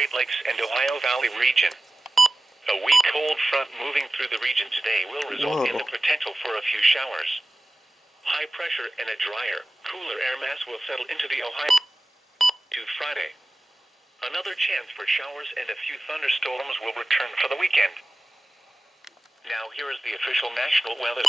Great Lakes and Ohio Valley region. A weak cold front moving through the region today will result in the potential for a few showers. High pressure and a drier, cooler air mass will settle into the Ohio to Friday. Another chance for showers and a few thunderstorms will return for the weekend. Now here is the official national weather.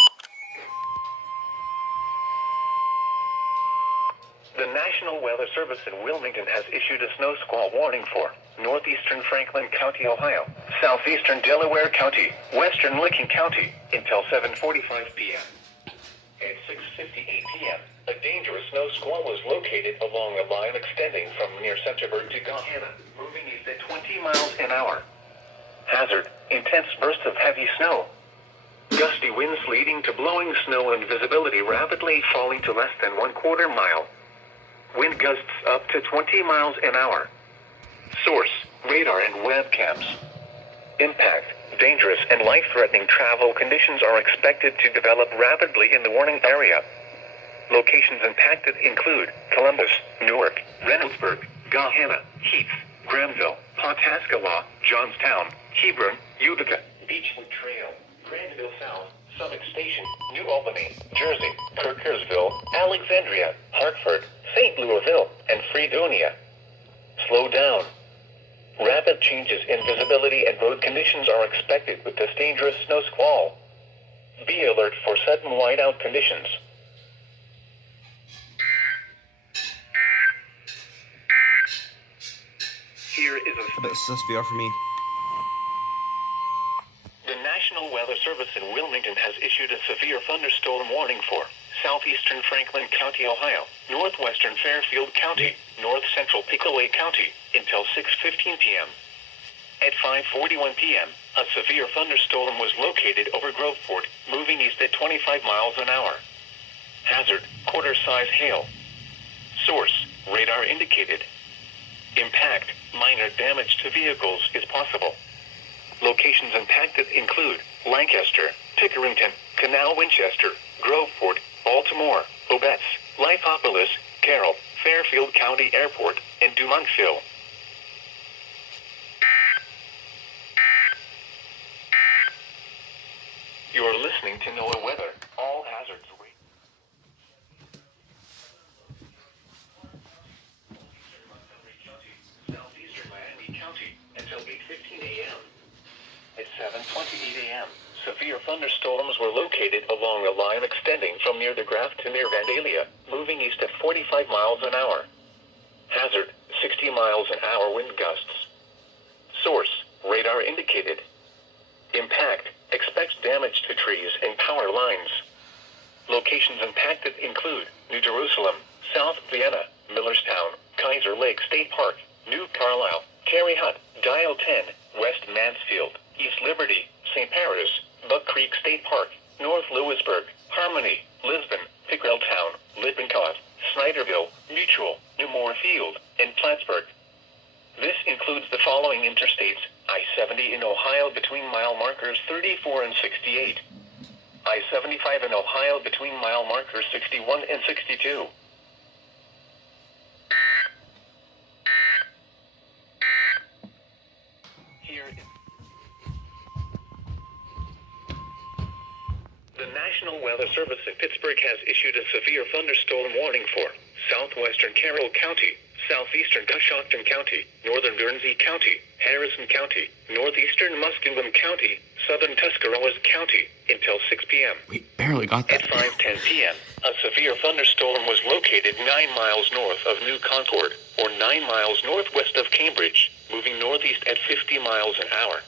The National Weather Service in Wilmington has issued a snow squall warning for northeastern Franklin County, Ohio, southeastern Delaware County, western Licking County, until 7:45 p.m. At 6:58 p.m., a dangerous snow squall was located along a line extending from near Centerburg to Gahanna, moving east at 20 miles an hour. Hazard: intense bursts of heavy snow. Gusty winds leading to blowing snow and visibility rapidly falling to less than 1/4 mile. Wind gusts up to 20 miles an hour. Source: radar and webcams. Impact: dangerous and life-threatening travel conditions are expected to develop rapidly in the warning area. Locations impacted include Columbus, Newark, Reynoldsburg, Gahanna, Heath, Granville, Pawhuska, Johnstown, Hebron, Utica, Beechwood Trail, Grandville South, Summit Station, New Albany, Jersey, Kirkersville, Alexandria, Hartford, St. Louisville, and Fredonia. Slow down. Rapid changes in visibility and road conditions are expected with this dangerous snow squall. Be alert for sudden whiteout conditions. Here is I bet it's severe for me. The National Weather Service in Wilmington has issued a severe thunderstorm warning for southeastern Franklin County, Ohio, northwestern Fairfield County, north central Pickaway County, until 6:15 p.m. At 5:41 p.m., a severe thunderstorm was located over Groveport, moving east at 25 miles an hour. Hazard: quarter-size hail. Source: radar indicated. Impact: minor damage to vehicles is possible. Locations impacted include Lancaster, Pickerington, Canal Winchester, Groveport, Baltimore, Obetz, Lithopolis, Carroll, Fairfield County Airport, and Dumonkville. You are listening to NOAA Weather. All hazards rate. Southeastern Miami County until 8:15 a.m. At 7:28 a.m., severe thunderstorms were located along a line extending from near the Graph to near Vandalia, moving east at 45 miles an hour. Hazard: 60 miles an hour wind gusts. Source: radar indicated. Impact: expects damage to trees and power lines. Locations impacted include New Jerusalem, South Vienna, Millerstown, Kaiser Lake State Park, New Carlisle, Cary Hut, Dial 10, West Mansfield, East Liberty, St. Paris, Buck Creek State Park, North Lewisburg, Harmony, Lisbon, Pickrelltown, Lippincott, Snyderville, Mutual, New Moorfield, and Plattsburgh. This includes the following interstates: I-70 in Ohio between mile markers 34 and 68. I-75 in Ohio between mile markers 61 and 62. Here is the National Weather Service in Pittsburgh has issued a severe thunderstorm warning for southwestern Carroll County, southeastern Coshocton County, northern Guernsey County, Harrison County, northeastern Muskingum County, southern Tuscarawas County, until 6 p.m. We barely got that. At 5:10 p.m., a severe thunderstorm was located 9 miles north of New Concord, or 9 miles northwest of Cambridge, moving northeast at 50 miles an hour.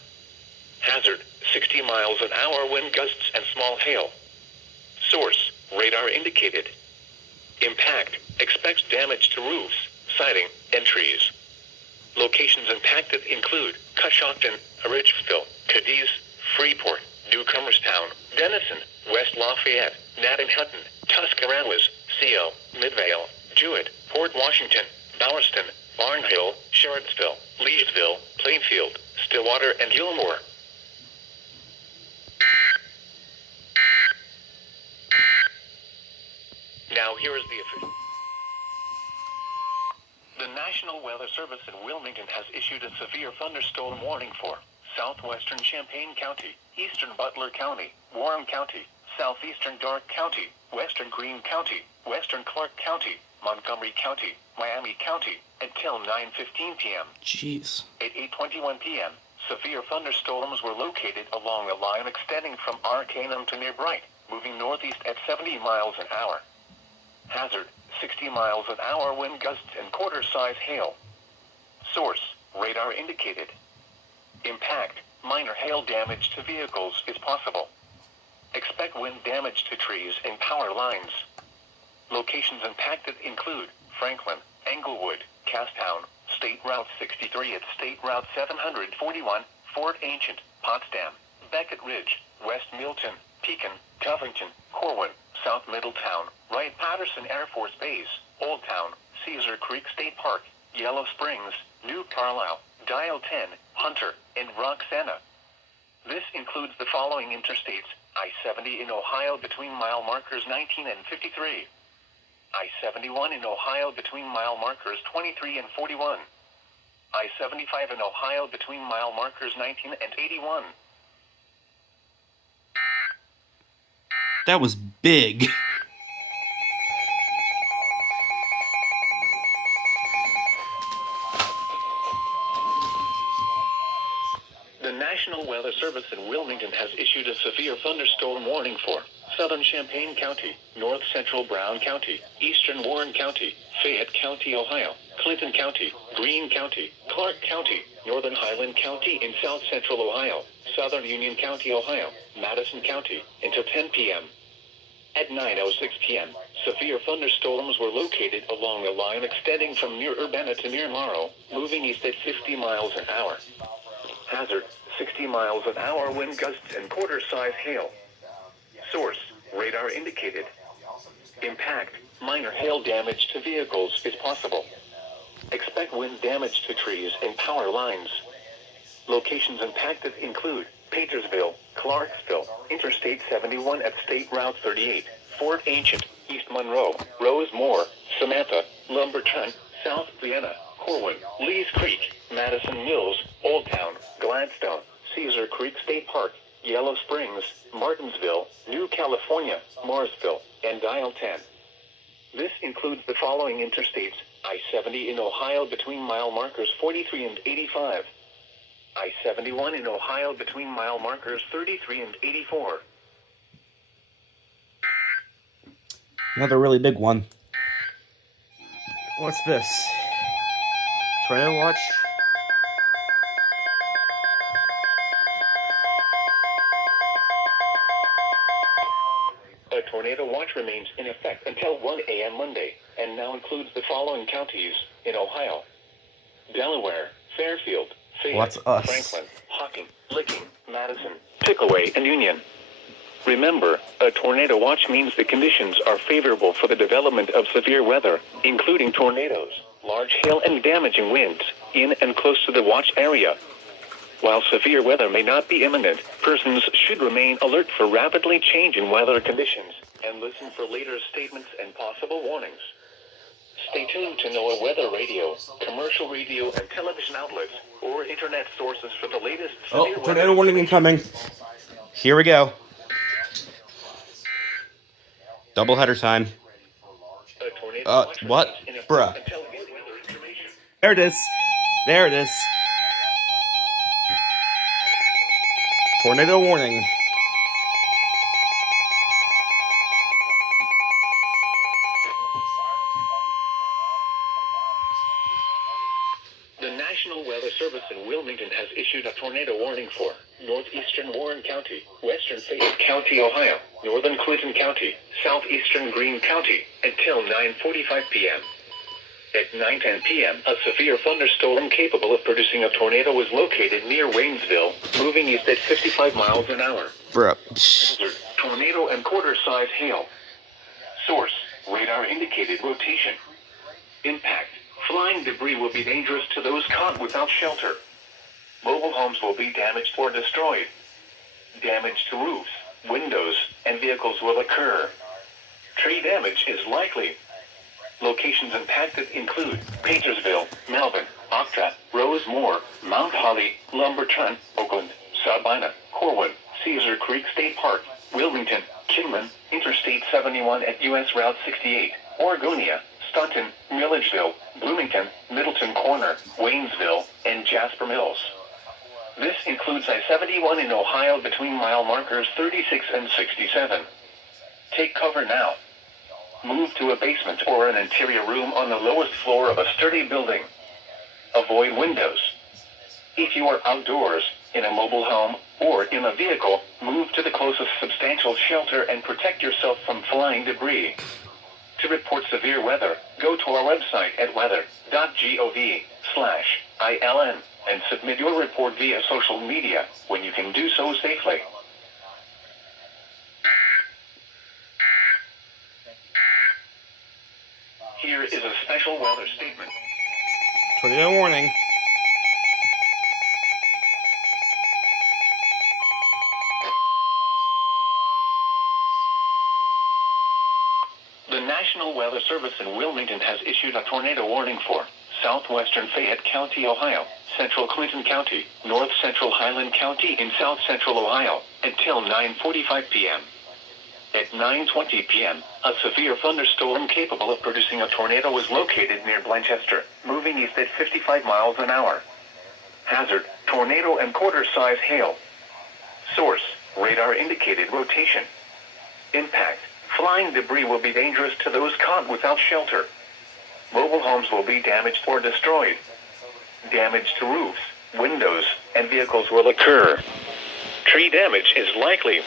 Hazard: 60 miles an hour wind gusts and small hail. Source: radar indicated. Impact: expects damage to roofs, siding, and trees. Locations impacted include Coshocton, Ridgeville, Cadiz, Freeport, Newcomerstown, Denison, West Lafayette, Nottingham, Tuscarawas, Seal, Midvale, Jewett, Port Washington, Bowerston, Barnhill, Sharpsville, Leesville, Plainfield, Stillwater, and Gilmore. Now here is the official. The National Weather Service in Wilmington has issued a severe thunderstorm warning for southwestern Champaign County, eastern Butler County, Warren County, southeastern Darke County, western Greene County, western Clark County, Montgomery County, Miami County, until 9:15 p.m. Jeez. At 8:21 p.m., severe thunderstorms were located along a line extending from Arcanum to near Bright, moving northeast at 70 miles an hour. Hazard, 60 miles an hour wind gusts and quarter-size hail. Source, radar indicated. Impact, minor hail damage to vehicles is possible. Expect wind damage to trees and power lines. Locations impacted include Franklin, Englewood, Casstown, State Route 63 at State Route 741, Fort Ancient, Potsdam, Beckett Ridge, West Milton, Pekin, Covington, Corwin, South Middletown, Wright-Patterson Air Force Base, Old Town, Cedar Creek State Park, Yellow Springs, New Carlisle, Dial 10, Hunter, and Roxana. This includes the following interstates: I-70 in Ohio between mile markers 19 and 53. I-71 in Ohio between mile markers 23 and 41. I-75 in Ohio between mile markers 19 and 81. That was big. The National Weather Service in Wilmington has issued a severe thunderstorm warning for southern Champaign County, north central Brown County, eastern Warren County, Fayette County, Ohio, Clinton County, Greene County, Clark County, northern Highland County in south central Ohio, southern Union County, Ohio, Madison County, until 10 p.m. At 9:06 p.m., severe thunderstorms were located along a line extending from near Urbana to near Morrow, moving east at 50 miles an hour. Hazard, 60 miles an hour wind gusts and quarter-size hail. Source, radar indicated. Impact, minor hail damage to vehicles is possible. Expect wind damage to trees and power lines. Locations impacted include Paintersville, Clarksville, Interstate 71 at State Route 38, Fort Ancient, East Monroe, Rosemore, Samantha, Lumberton, South Vienna, Corwin, Lees Creek, Madison Mills, Old Town, Gladstone, Cedar Creek State Park, Yellow Springs, Martinsville, New California, Morrisville, and Dial 10. This includes the following interstates: I-70 in Ohio between mile markers 43 and 85. I-71 in Ohio between mile markers 33 and 84. Another really big one. What's this? Tornado watch? A tornado watch remains in effect until 1 a.m. Monday, and now includes the following counties in Ohio: Delaware, Fairfield, Fayette, What's us? Franklin, Hocking, Licking, Madison, Pickaway, and Union. Remember, a tornado watch means the conditions are favorable for the development of severe weather, including tornadoes, large hail, and damaging winds, in and close to the watch area. While severe weather may not be imminent, persons should remain alert for rapidly changing weather conditions and listen for later statements and possible warnings. Stay tuned to NOAA Weather Radio, commercial radio and television outlets, or internet sources for the latest severe weather. Tornado warning incoming. Here we go. Doubleheader time. A tornado watch What? remains in effect Bruh. until new weather information. There it is. There it is. Tornado warning. The National Weather Service in Wilmington has issued a tornado warning for northeastern Warren County, western Fayette County, Ohio, northern Clinton County, southeastern Greene County, until 9:45 p.m. At 9:10 p.m., a severe thunderstorm capable of producing a tornado was located near Waynesville, moving east at 55 miles an hour. Bruh. Hazard, tornado and quarter-size hail. Source, radar indicated rotation. Impact, flying debris will be dangerous to those caught without shelter. Mobile homes will be damaged or destroyed. Damage to roofs, windows, and vehicles will occur. Tree damage is likely. Locations impacted include Paintersville, Melvin, Octa, Rosemore, Mount Holly, Lumberton, Oakland, Sabina, Corwin, Cedar Creek State Park, Wilmington, Kingman, Interstate 71 at US Route 68, Oregonia, Staunton, Milledgeville, Bloomington, Middleton Corner, Waynesville, and Jasper Mills. This includes I-71 in Ohio between mile markers 36 and 67. Take cover now. Move to a basement or an interior room on the lowest floor of a sturdy building. Avoid windows. If you are outdoors, in a mobile home, or in a vehicle, move to the closest substantial shelter and protect yourself from flying debris. To report severe weather, go to our website at weather.gov/ILN and submit your report via social media when you can do so safely. Here is a special weather statement. Tornado warning. The National Weather Service in Wilmington has issued a tornado warning for southwestern Fayette County, Ohio, central Clinton County, north central Highland County in south central Ohio, until 9:45 p.m. At 9:20 p.m., a severe thunderstorm capable of producing a tornado was located near Blanchester, moving east at 55 miles an hour. Hazard, tornado and quarter-size hail. Source, radar indicated rotation. Impact, flying debris will be dangerous to those caught without shelter. Mobile homes will be damaged or destroyed. Damage to roofs, windows, and vehicles will occur. Tree damage is likely.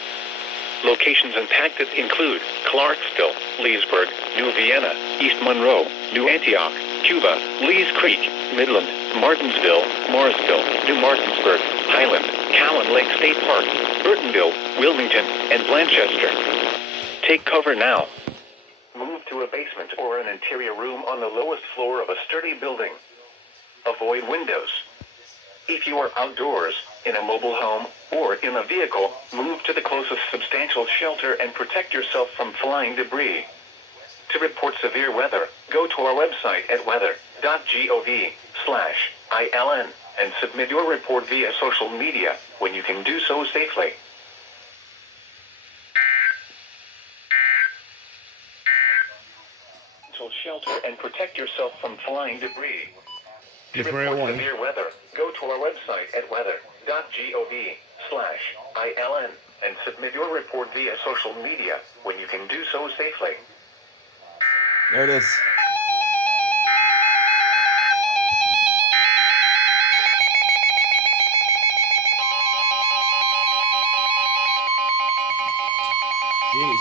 Locations impacted include Clarksville, Leesburg, New Vienna, East Monroe, New Antioch, Cuba, Lees Creek, Midland, Martinsville, Morrisville, New Martinsburg, Highland, Cowan Lake State Park, Burtonville, Wilmington, and Blanchester. Take cover now. Move to a basement or an interior room on the lowest floor of a sturdy building. Avoid windows. If you are outdoors, in a mobile home, or in a vehicle, move to the closest substantial shelter and protect yourself from flying debris. To report severe weather, go to our website at weather.gov/ILN and submit your report via social media when you can do so safely. Shelter and protect yourself from flying debris. To report severe weather, go to our website at weather.gov/ILN and submit your report via social media when you can do so safely. There it is. Jeez.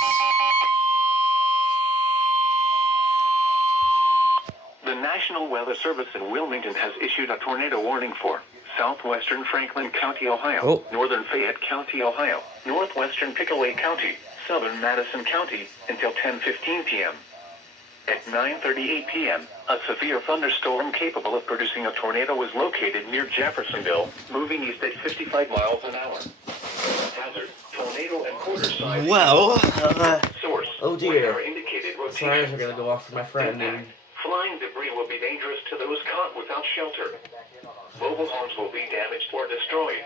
The National Weather Service in Wilmington has issued a tornado warning for southwestern Franklin County, Ohio, northern Fayette County, Ohio, northwestern Pickaway County, southern Madison County, until 10:15 p.m. At 9:38 p.m., a severe thunderstorm capable of producing a tornado was located near Jeffersonville, moving east at 55 miles an hour. Hazard, tornado and quarter-size. Well, Source, oh dear. radar indicated rotation. Sirens are gonna go off for my friend. And flying debris will be dangerous to those caught without shelter. Mobile homes will be damaged or destroyed.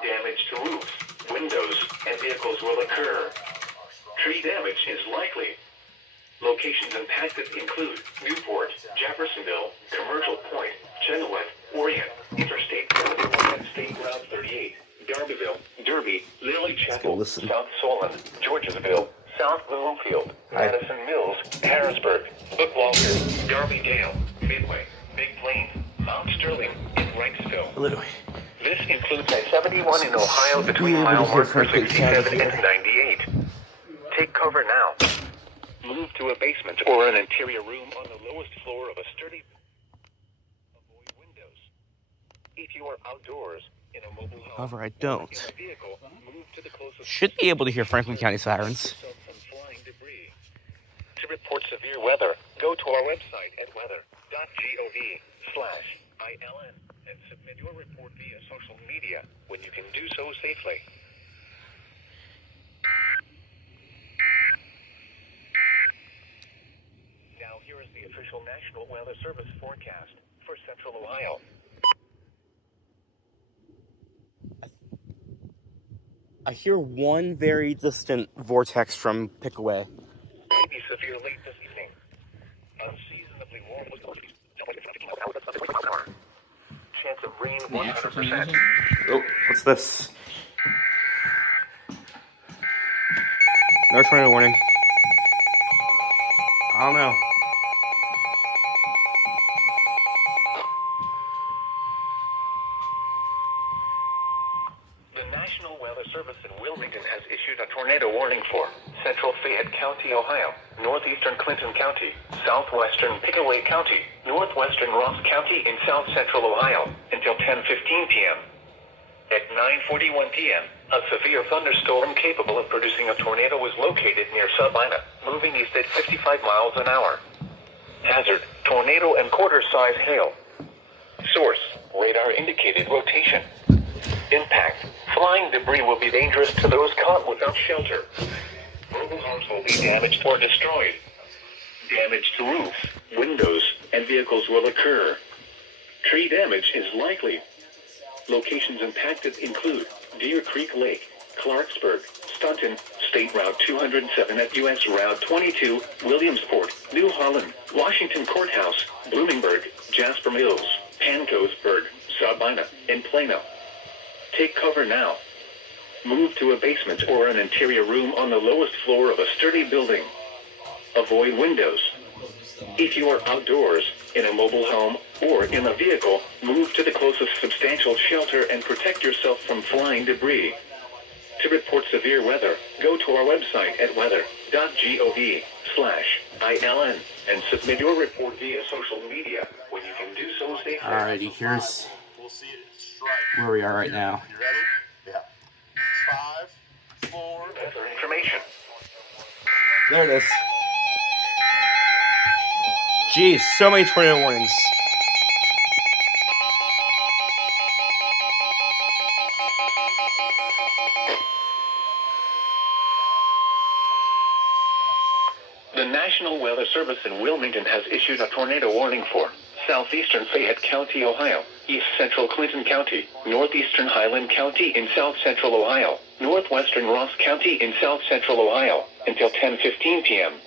Damage to roofs, windows, and vehicles will occur. Tree damage is likely. Locations impacted include Newport, Jeffersonville, Commercial Point, Chenoweth, Orient, Interstate 71 and State Route 38, Darbyville, Derby, Lily Chapel, South Solon, Georgesville, South Bloomfield, Madison Mills, Harrisburg, Bookwalter, Darby-Dale, Midway, Big Plains, Mount Sterling, and Wrightsville. literally. This includes I-71 in Ohio between mile markers 67 and 98. Take cover now. Move to a basement or an interior room on the lowest floor of a sturdy. Avoid windows. If you are outdoors, in a mobile home, However, I don't. in a vehicle, move to the closest. Should be able to hear Franklin County sirens. To report severe weather, go to our website at weather.gov/ILN and submit your report via social media when you can do so safely. Now here is the official National Weather Service forecast for Central Ohio. I hear one very distant vortex from Pickaway. May be severe late this evening. Unseasonably warm with chance of rain 100%. Oh, what's this? No tornado warning. I don't know. The National Weather Service in Wilmington has issued a tornado warning for central Fayette County, Ohio, northeastern Clinton County, southwestern Pickaway County, northwestern Ross County in south central Ohio until 10:15 p.m. At 9:41 p.m., a severe thunderstorm capable of producing a tornado was located near Sabina, moving east at 55 miles an hour. Hazard, tornado and quarter-size hail. Source, radar indicated rotation. Impact, flying debris will be dangerous to those caught without shelter. Mobile homes will be damaged or destroyed. Damage to roofs, windows, and vehicles will occur. Tree damage is likely. Locations impacted include Deer Creek Lake, Clarksburg, Staunton, State Route 207 at U.S. Route 22, Williamsport, New Holland, Washington Courthouse, Bloomingburg, Jasper Mills, Pancosburg, Sabina, and Plano. Take cover now. Move to a basement or an interior room on the lowest floor of a sturdy building. Avoid windows. If you are outdoors, in a mobile home, or in a vehicle, move to the closest substantial shelter and protect yourself from flying debris. To report severe weather, go to our website at weather.gov/ILN and submit your report via social media when you can do so safely. Alrighty, here's where we are right now. You ready? Yeah. 5, 4. For information. There it is. Jeez, so many tornado warnings. The National Weather Service in Wilmington has issued a tornado warning for southeastern Fayette County, Ohio, east central Clinton County, northeastern Highland County in south central Ohio, northwestern Ross County in south central Ohio, until 10:15 p.m.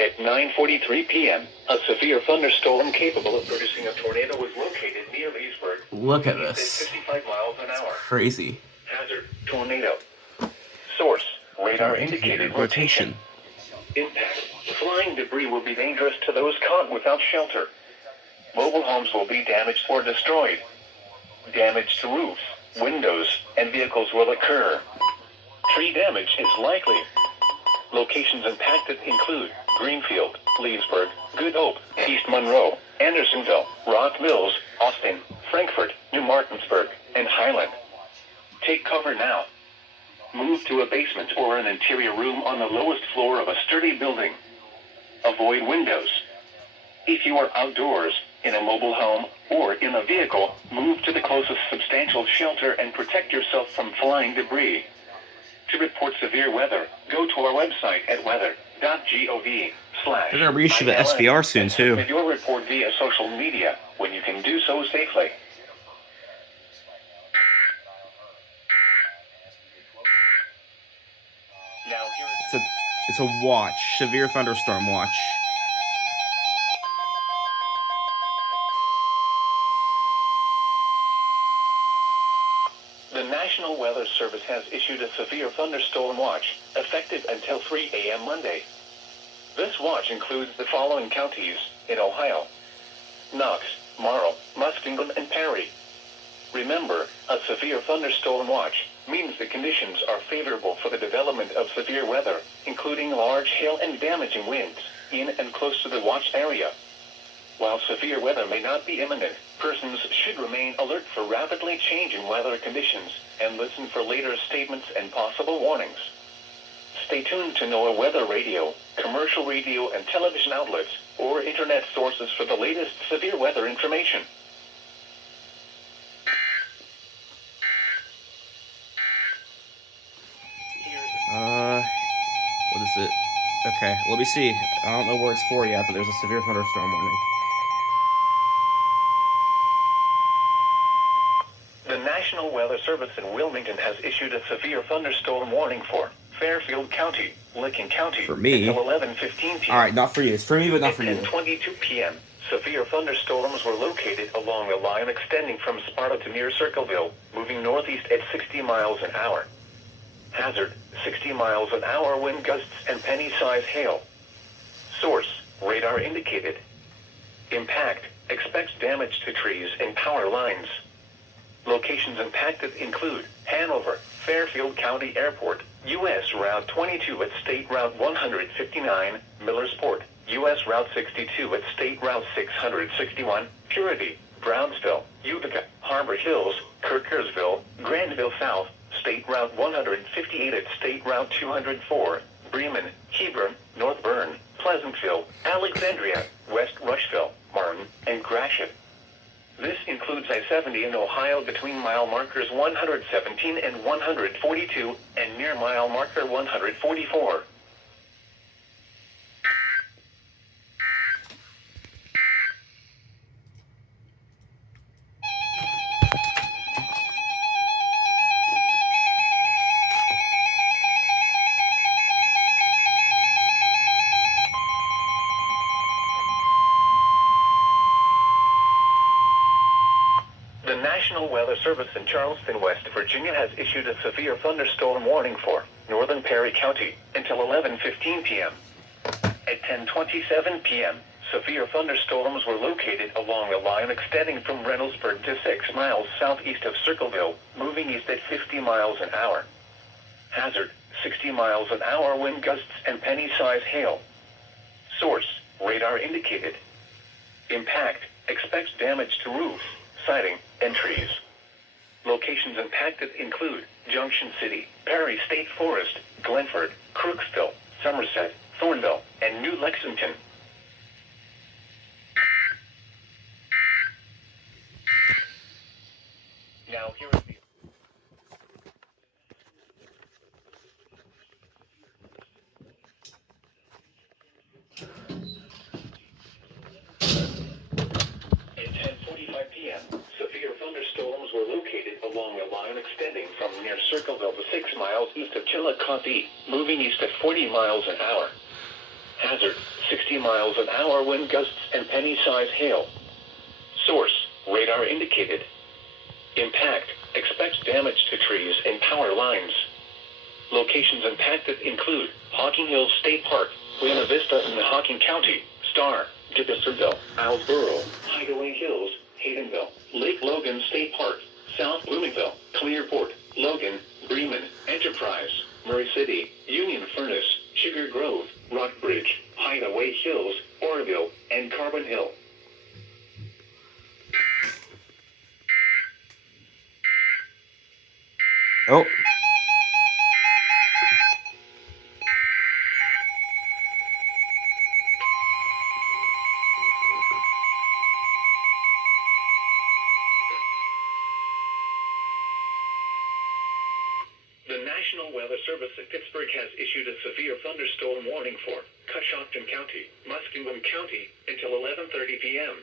At 9:43 p.m., a severe thunderstorm capable of producing a tornado was located near Leesburg. Look at At this. 55 miles an hour. Crazy. Hazard, tornado. Source, radar indicated rotation. Impact, flying debris will be dangerous to those caught without shelter. Mobile homes will be damaged or destroyed. Damage to roofs, windows, and vehicles will occur. Tree damage is likely. Locations impacted include Greenfield, Leesburg, Good Hope, East Monroe, Andersonville, Rock Mills, Austin, Frankfort, New Martinsburg, and Highland. Take cover now. Move to a basement or an interior room on the lowest floor of a sturdy building. Avoid windows. If you are outdoors, in a mobile home, or in a vehicle, move to the closest substantial shelter and protect yourself from flying debris. To report severe weather, go to our website at weather.gov/. They're gonna reissue the SVR soon, too. Submit your report via social media when you can do so safely. Now here is It's a watch. Severe thunderstorm watch. The National Weather Service has issued a severe thunderstorm watch, effective until 3 a.m. Monday. This watch includes the following counties in Ohio: Knox, Morrow, Muskingum, and Perry. Remember, a severe thunderstorm watch means the conditions are favorable for the development of severe weather, including large hail and damaging winds, in and close to the watched area. While severe weather may not be imminent, persons should remain alert for rapidly changing weather conditions and listen for later statements and possible warnings. Stay tuned to NOAA Weather Radio, commercial radio and television outlets, or internet sources for the latest severe weather information. What is it? Okay, let me see. I don't know where it's for yet, but there's a severe thunderstorm warning. The National Weather Service in Wilmington has issued a severe thunderstorm warning for Fairfield County, Licking County, For me? until 11:15 p.m. All right, not for you. It's for me, but not At for you. 10:22 p.m., severe thunderstorms were located along a line extending from Sparta to near Circleville, moving northeast at 60 miles an hour. Hazard, 60 miles an hour wind gusts and penny-size hail. Source, radar indicated. Impact, expects damage to trees and power lines. Locations impacted include Hanover, Fairfield County Airport, U.S. Route 22 at State Route 159, Millersport, U.S. Route 62 at State Route 661, Purity, Brownsville, Utica, Harbor Hills, Kirkersville, Grandville South, State Route 158 at State Route 204, Bremen, Hebron, North Bern, Pleasantville, Alexandria, West Rushville, Martin, and Gratiot. This includes I-70 in Ohio between mile markers 117 and 142, and near mile marker 144. The National Weather Service in Charleston, West Virginia has issued a severe thunderstorm warning for northern Perry County until 11:15 p.m. At 10:27 p.m., severe thunderstorms were located along a line extending from Reynoldsburg to 6 miles southeast of Circleville, moving east at 50 miles an hour. Hazard, 60 miles an hour wind gusts and penny-size hail. Source, radar indicated. Impact, expects damage to roofs, siding, and trees. Locations impacted include Junction City, Perry State Forest, Glenford, Crooksville, Somerset, Thornville, and New Lexington. Now here is the At 10:45 p.m., severe thunderstorms were located along a line extending from near Circleville to 6 miles east of Chillicothe, moving east at 40 miles an hour. Hazard, 60 miles an hour wind gusts and penny-size hail. Source, radar indicated. Impact, expects damage to trees and power lines. Locations impacted include Hocking Hills State Park, Buena Vista in Hocking County, Star, Dickersonville, Islesboro, Hideaway Hills, Haydenville, Lake Logan State Park, South Bloomingville, Clearport, Logan, Bremen, Enterprise, Murray City, Union Furnace, Sugar Grove, Rockbridge, Hideaway Hills, Oroville, and Carbon Hill. Oh. The National Weather Service in Pittsburgh has issued a severe thunderstorm warning for Coshocton County, Muskingum County, until 11:30 p.m.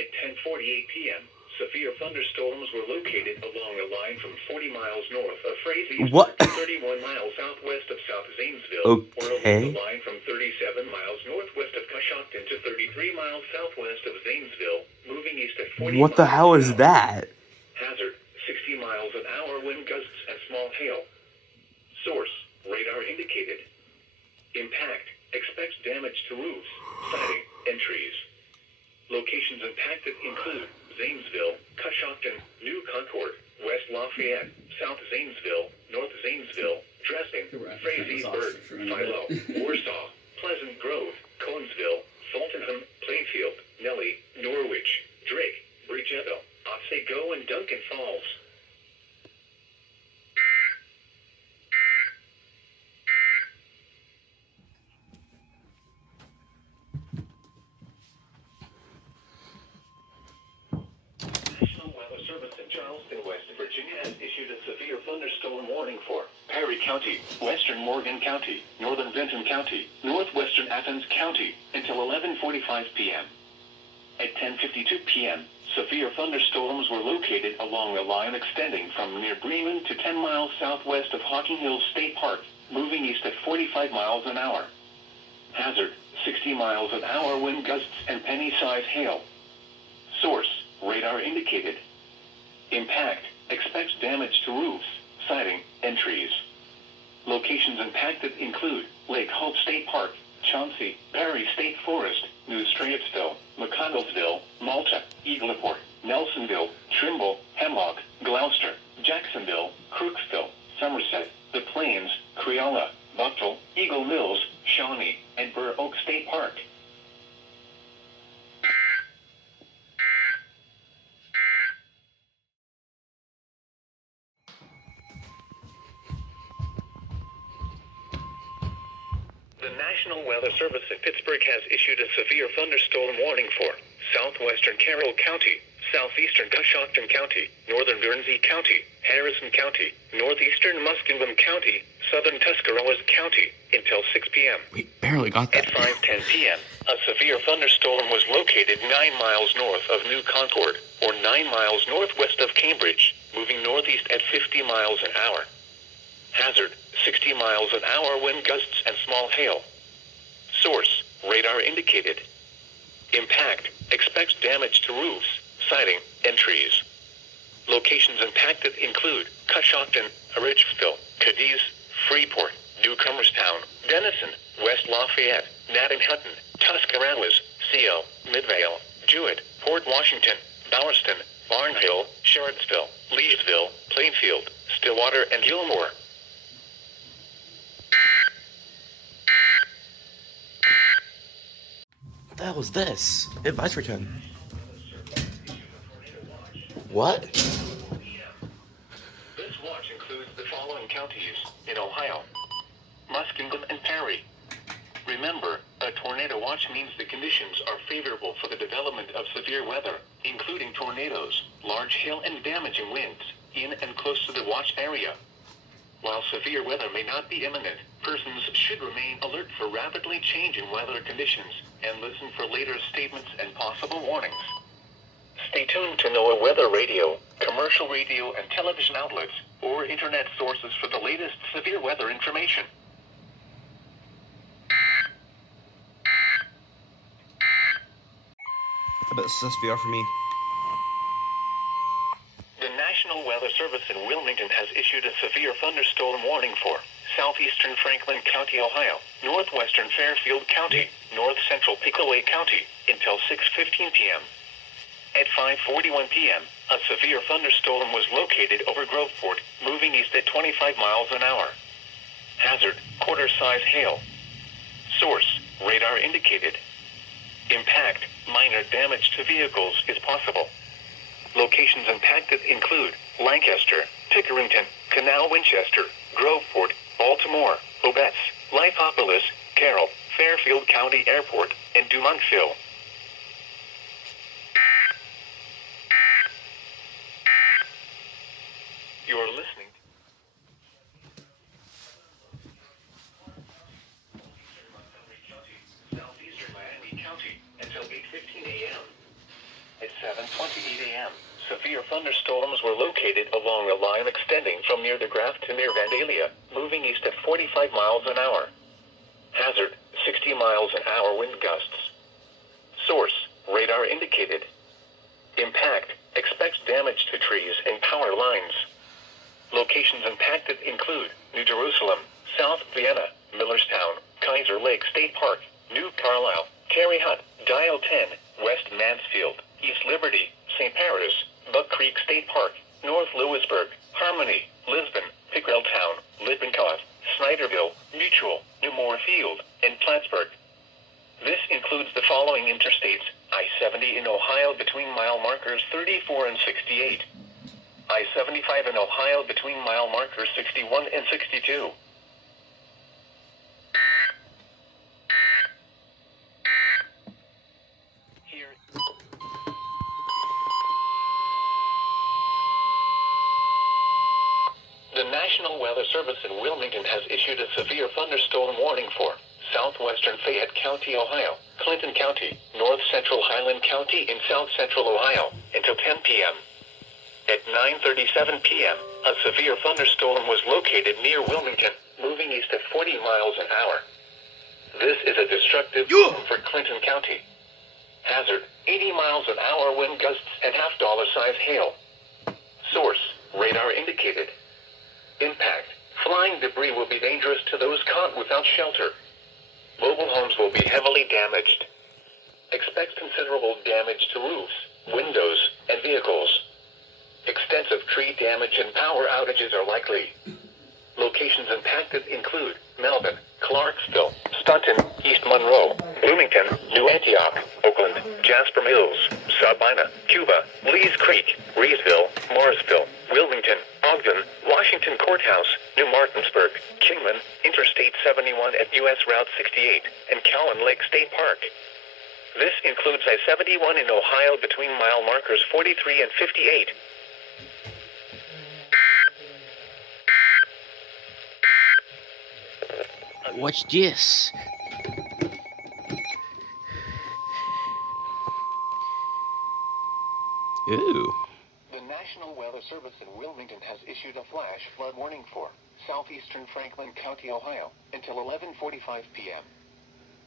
At 10:48 p.m., severe thunderstorms were located along a line from 40 miles north of Frazee What? to 31 miles southwest of South Zanesville, or along Okay. the line from 37 miles northwest of Coshocton to 33 miles southwest of Zanesville, moving east at 40 What the miles hell an is hour. that? Hazard, 60 miles an hour wind gusts and small hail. Source, radar indicated. Impact, expects damage to roofs, siding, and trees. Locations impacted include Zanesville, Coshocton, New Concord, West Lafayette, South Zanesville, North Zanesville, Dressing, Frazeysburg, Philo, Warsaw, Pleasant Grove, Conesville, Fultonham, Plainfield, Nellie, Norwich, Drake, Bridgetto, Otsego, and Duncan Falls. National Weather Service in Charleston, West Virginia has issued a severe thunderstorm warning for Perry Perry County, Western Morgan County, Northern Benton County, Northwestern Athens County, until 11:45 p.m. At 10:52 p.m., severe thunderstorms were located along a line extending from near Bremen to 10 miles southwest of Hocking Hills State Park, moving east at 45 miles an hour. Hazard, 60 miles an hour wind gusts and penny-size hail. Source, radar indicated. Impact, expects damage to roofs, siding, and trees. Locations impacted include Lake Hope State Park, Chauncey, Perry State Forest, New Strapesville, McConnellsville, Malta, Eagleport, Nelsonville, Trimble, Hemlock, Gloucester, Jacksonville, Crooksville, Somerset, The Plains, Creola, Buckle, Eagle Mills, Shawnee, and Burr Oak State Park. The National Weather Service in Pittsburgh has issued a severe thunderstorm warning for southwestern Carroll County, southeastern Coshocton County, northern Guernsey County, Harrison County, northeastern Muskingum County, southern Tuscarawas County, until 6 p.m. We barely got that. At 5:10 p.m., a severe thunderstorm was located 9 miles north of New Concord, or 9 miles northwest of Cambridge, moving northeast at 50 miles an hour. Hazard, 60 miles an hour wind gusts and small hail. Source, radar indicated. Impact, expects damage to roofs, siding, and trees. Locations impacted include Coshocton, Richville, Cadiz, Freeport, Newcomerstown, Denison, West Lafayette, Nottingham, Tuscarawas, Seal, Midvale, Jewett, Port Washington, Bowerston, Barnhill, Shardsville, Leesville, Plainfield, Stillwater, and Gilmore. What the hell was this? Advisory 10. What? This watch includes the following counties in Ohio: Muskingum and Perry. Remember, a tornado watch means the conditions are favorable for the development of severe weather, including tornadoes, large hail, and damaging winds, in and close to the watch area. While severe weather may not be imminent, persons should remain alert for rapidly changing weather conditions and listen for later statements and possible warnings. Stay tuned to NOAA weather radio, commercial radio and television outlets, or internet sources for the latest severe weather information. I bet this is SVR for me. The National Weather Service in Wilmington has issued a severe thunderstorm warning for southeastern Franklin County, Ohio, northwestern Fairfield County, north central Pickaway County, until 6:15 p.m. At 5:41 p.m., a severe thunderstorm was located over Groveport, moving east at 25 miles an hour. Hazard, quarter-size hail. Source, radar indicated. Impact, minor damage to vehicles is possible. Locations impacted include Lancaster, Tickerington, Canal Winchester, Groveport, Baltimore, Obetz, Lithopolis, Carroll, Fairfield County Airport, and Dumontville. You're listening. Southeastern Miami County until 8:15 a.m. At 7:28 a.m., severe thunderstorms were located along a line extending from near the Graph to near Vandalia, moving east at 45 miles an hour. Hazard, 60 miles an hour wind gusts. Source, radar indicated. Impact, expects damage to trees and power lines. Locations impacted include New Jerusalem, South Vienna, Millerstown, Kaiser Lake State Park, New Carlisle, Terre Haute, Dial 10, West Mansfield, East Liberty, St. Paris, Buck Creek State Park, North Lewisburg, Harmony, Lisbon, Pickrelltown, Lippincott, Snyderville, Mutual, New Moorfield, and Plattsburgh. This includes the following interstates: I-70 in Ohio between mile markers 34 and 68. I-75 in Ohio between mile markers 61 and 62. Here. The The National Weather Service in Wilmington has issued a severe thunderstorm warning for southwestern Fayette County, Ohio, Clinton County, north central Highland County in south central Ohio until 10 p.m. At 9:37 p.m., a severe thunderstorm was located near Wilmington, moving east at 40 miles an hour. This is a destructive storm for Clinton County. Hazard, 80 miles an hour wind gusts and half-dollar size hail. Source, radar indicated. Impact, flying debris will be dangerous to those caught without shelter. Mobile homes will be heavily damaged. Expect considerable damage to roofs, windows, and vehicles. Extensive tree damage and power outages are likely. Locations impacted include Melbourne, Clarksville, Staunton, East Monroe, Bloomington, New Antioch, Oakland, Jasper Mills, Sabina, Cuba, Lees Creek, Reesville, Morrisville, Wilmington, Ogden, Washington Courthouse, New Martinsburg, Kingman, Interstate 71 at U.S. Route 68, and Cowan Lake State Park. This includes I-71 in Ohio between mile markers 43 and 58. What's this? Ooh. The National Weather Service in Wilmington has issued a flash flood warning for southeastern Franklin County, Ohio, until 11:45 p.m.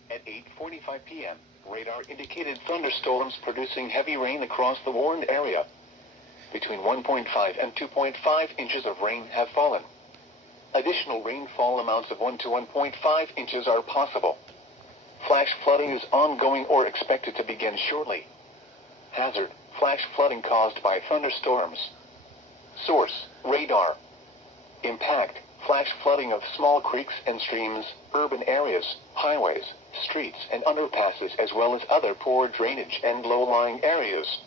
At 8:45 p.m., radar indicated thunderstorms producing heavy rain across the warned area. Between 1.5 and 2.5 inches of rain have fallen. Additional rainfall amounts of 1 to 1.5 inches are possible. Flash flooding is ongoing or expected to begin shortly. Hazard, flash flooding caused by thunderstorms. Source, radar. Impact, flash flooding of small creeks and streams, urban areas, highways, streets and underpasses as well as other poor drainage and low-lying areas.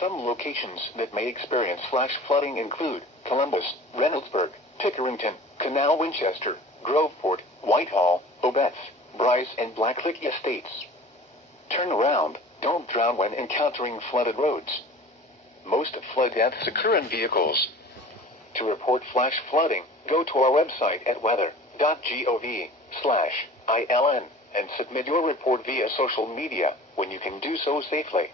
Some locations that may experience flash flooding include Columbus, Reynoldsburg, Pickerington, Canal Winchester, Groveport, Whitehall, Obetz, Bryce and Blacklick Estates. Turn around, don't drown when encountering flooded roads. Most flood deaths occur in vehicles. To report flash flooding, go to our website at weather.gov/ILN and submit your report via social media when you can do so safely.